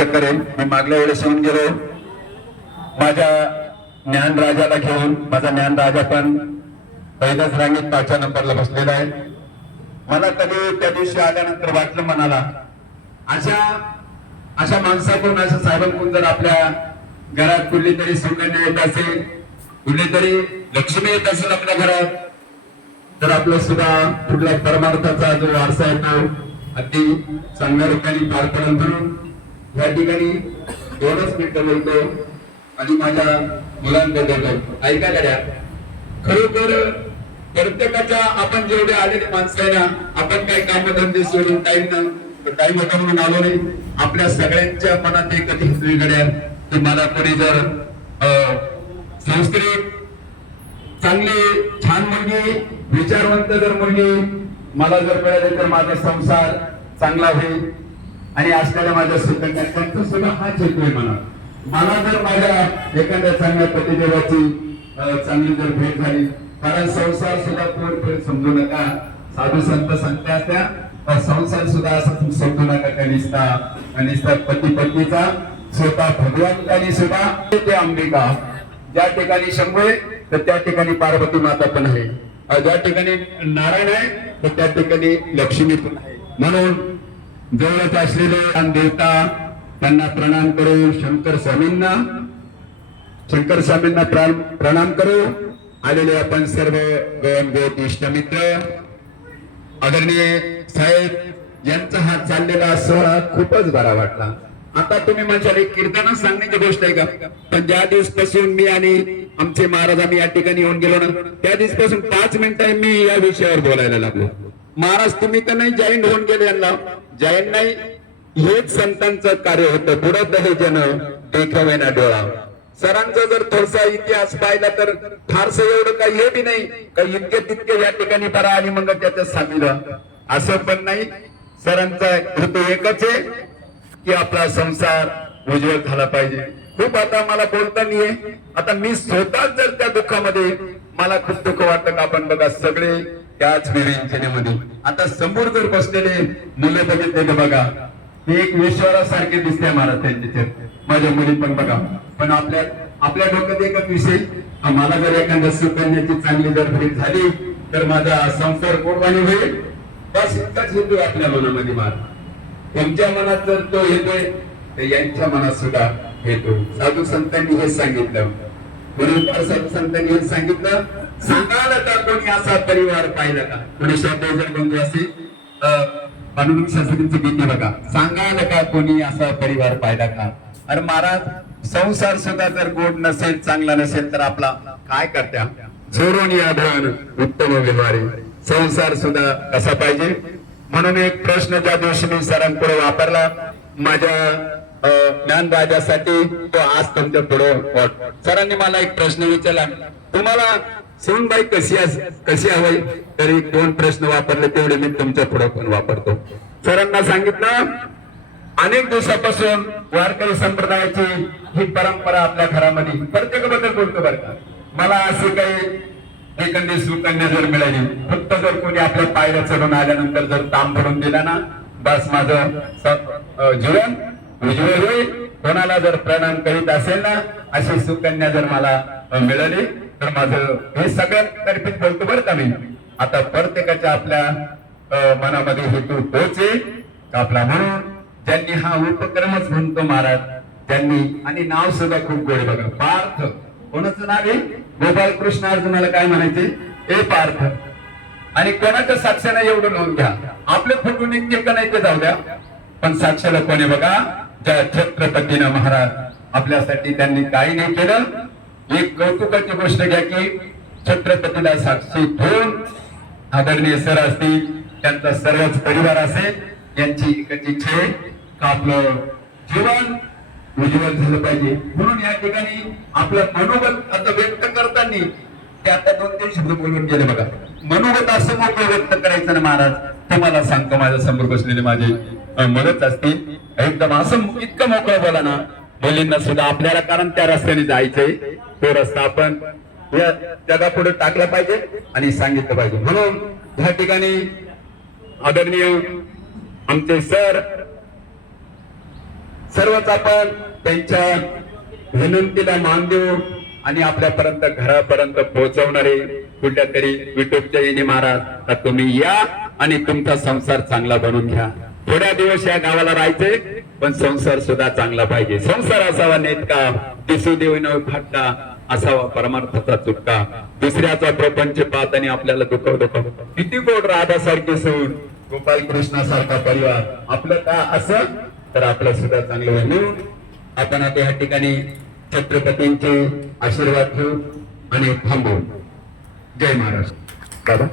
चक्कर आहे मी मागल्या वेळेस येऊन गेलो. माझ्या ज्ञान राजाला घेऊन माझा ज्ञान राजा पण पहिल्याच रांगेत पाचव्या नंबरला बसलेला आहे. मला कधी त्या दिवशी आल्यानंतर वाटलं मनाला अशा अशा माणसाकडून अशा साहेबांकडून जर आपल्या घरात कुठली तरी सुकन्या येत असेल कुठली तरी लक्ष्मी येत असेल आपल्या घरात तर आपलं सुद्धा कुठल्या परमार्थाचा जो वारसा येतो अगदी चांगल्या ठिकाणी पार पडून या ठिकाणी दोनच मिनिटं बोलतो आणि माझ्या मुलांबद्दल बोलतो. ऐका गड्या. खरोखर प्रत्येकाच्या आपण जेवढे आलेले माणसं आहे ना आपण काही कामधंदे सोडून टाइम ना टाइम होता म्हणून आलो नाही. आपल्या सगळ्यांच्या मनात एक कधी हिंदवी गड्या. की मला कोणी जर अं, संस्कृत चांगली छान मुलगी विचारवंत जर मुलगी मला जर मिळाली तर माझा संसार चांगला होईल. आणि असणाऱ्या माझ्या सुकन्या त्यांचा सुद्धा हा हेतू आहे मला मला जर माझ्या एखाद्या चांगल्या पतिदेवाची चांगली जर भेट झाली कारण संसार सुद्धा पूर्णपणे समजू नका. साधू संत सांगते त्या संसार सुद्धा असं समजू नका कनिष्ठा कनिष्ठा पती पत्नीचा स्वतः भगवंतानी सुद्धा? ते अंबिका. ज्या ठिकाणी शंभू आहे तर त्या ठिकाणी पार्वती माता पण आहे. ज्या ठिकाणी नारायण आहे तर त्या ठिकाणी लक्ष्मी पण आहे. म्हणून जवळच असलेले देवता त्यांना प्रणाम करू शंकर स्वामींना. शंकर स्वामींना प्रणाम करू. आलेले आपण सर्व गवन इष्टमित्र आदरणीय साहेब यांचा हा चाललेला सोहळा खूपच बरा वाटला. आता तुम्ही म्हणशाल एक कीर्तन सांगण्याची गोष्ट आहे का? पण ज्या दिवसपासून मी आणि आमचे महाराज आम्ही या ठिकाणी येऊन गेलो ना त्या दिवसपासून पाच मिनिटं मी या विषयावर बोलायला लागलो. महाराज तुम्ही तर नाही जैन होऊन गेले यांना. जैन नाही. हेच संतांचं कार्य होतं. बुडत हे जन. देखावे ना डोळा. सरांचा जर थोडसा इतिहास पाहिला तर फारसं एवढं काही हे बी नाही. काही इतके तितके या ठिकाणी परा आणि मग त्याच्यात सामील असं पण नाही. सरांचा हेतू एकच आहे की आपला संसार उज्ज्वल झाला पाहिजे. खूप आता मला बोलता नाहीये. आता मी स्वतःच जर त्या दुःखामध्ये मला खूप दुःख वाटतं का आपण बघा सगळे त्याच विवेचनेमध्ये आता समोर जर बसलेले मुलं बघितले तर बघा एक विश्वासारखे दिसते महाराज त्यांचे माझ्या मुली पण बघा. पण आपल्या आपल्या डोक्यात एकच विषय मला जर एखाद्या सुकन्याची चांगली जर भेट झाली तर माझा संसार कोणवाणी होईल. बस इतकाच हेतू आपल्या मनामध्ये महाराज तुमच्या मनात जर तो येतोय तर यांच्या मनात सुद्धा येतो साधू संतांनी हे सांगितलं. म्हणून साधू संतांनी हे सांगितलं सांगाल का कोणी असा परिवार पाहिला का? कोणी शब्द बंधू अनुरूप गीते बघा. सांगाल का कोणी असा परिवार पाहिला का? अरे महाराज संसार सुद्धा जर गोड नसेल चांगला नसेल तर आपला काय करत्या? झोरून या धन उत्तम व्यवहारी. संसार सुद्धा कसा पाहिजे? म्हणून एक प्रश्न ज्या दिवशी मी सरांपुढे वापरला माझ्या अं, ज्ञानराजासाठी तो आज तुमच्यापुढे सरांनी मला एक प्रश्न विचारला. तुम्हाला सोनबाई कशी कशी हवी तरी दोन प्रश्न वापरले तेवढे मी तुमच्यापुढे पण वापरतो. सरांना सांगितलं अनेक दिवसापासून वारकरी संप्रदायाची ही परंपरा आपल्या घरामध्ये. प्रत्येकाबद्दल बोलतो बरं का. मला असे काही एखादी सुकन्या जर मिळाली फक्त जर कोणी आपल्या पायऱ्या चढून आल्यानंतर जर ताम भरून दिला ना बस माझं जीवन उज्ज्वल होईल. कोणाला जर प्रणाम करीत असेल ना अशी सुकन्या जर मला मिळाली तर माझं हे सगळ्यांतर्फे बोलतो बरं का मी. आता प्रत्येकाच्या आपल्या मनामध्ये हेतू तोच आहे. आपला म्हणून ज्यांनी हा उपक्रमच म्हणतो महाराज त्यांनी आणि नाव सुद्धा खूप गोड बघा. पार्थ. कोणाचं नाव आहे? गोपाल कृष्ण अर्जुनाला काय म्हणायचे? ए पार्थ. आणि कोणाच्या साक्षाने एवढं नोंद घ्या? आपले फोटो निघते का नाही ते जाऊ द्या. पण साक्षाला कोणी बघा ज्या छत्रपतीनं महाराज आपल्यासाठी त्यांनी काही नाही केलं एक कौतुकाची गोष्ट घ्या की छत्रपतीला साक्षी ठेवून आदरणीय सर असतील त्यांचा सर्वच परिवार असेल यांची एकच इच्छा आहे का आपलं जीवन उज्ज्वल झालं पाहिजे. म्हणून या ठिकाणी आपलं मनोगत आता व्यक्त करताना ते आता दोन तीन शब्द बोलून गेले बघा. मनोगत असं मोकळं व्यक्त करायचं ना महाराज तुम्हाला सांगतो माझ्यासमोर बसलेले माझे मदत असतील. एकदम असं इतकं मोकळं बोला ना. मुलींना सुद्धा आपल्याला कारण त्या रस्त्याने जायचंय. तो रस्ता आपण या जगापुढे टाकला पाहिजे आणि सांगितलं पाहिजे. म्हणून या ठिकाणी आदरणीय आमचे सर सर्वच आपण त्यांच्या विनंतीला मान देऊ आणि आपल्यापर्यंत घरापर्यंत पोहोचवणारे कुठल्या तरी विटोपच्या येणे महाराज तर तुम्ही या आणि तुमचा संसार चांगला बनवून घ्या. थोड्या दिवस या गावाला राहायचे पण संसार सुद्धा चांगला पाहिजे. संसार असावा नेटका दिसू देऊ न फाटका असावा परमार्थाचा चुटका. दुसऱ्याचा प्रपंच पाहत आणि आपल्याला दुखवतो किती गोड राधासारखे सारखे गोपाल कृष्णासारखा परिवार. आपलं का असं? तर आपलं सुद्धा चांगलं होईल. म्हणून आपण आता या ठिकाणी छत्रपतींचे आशीर्वाद घेऊ आणि थांबू. जय महाराज. दादा.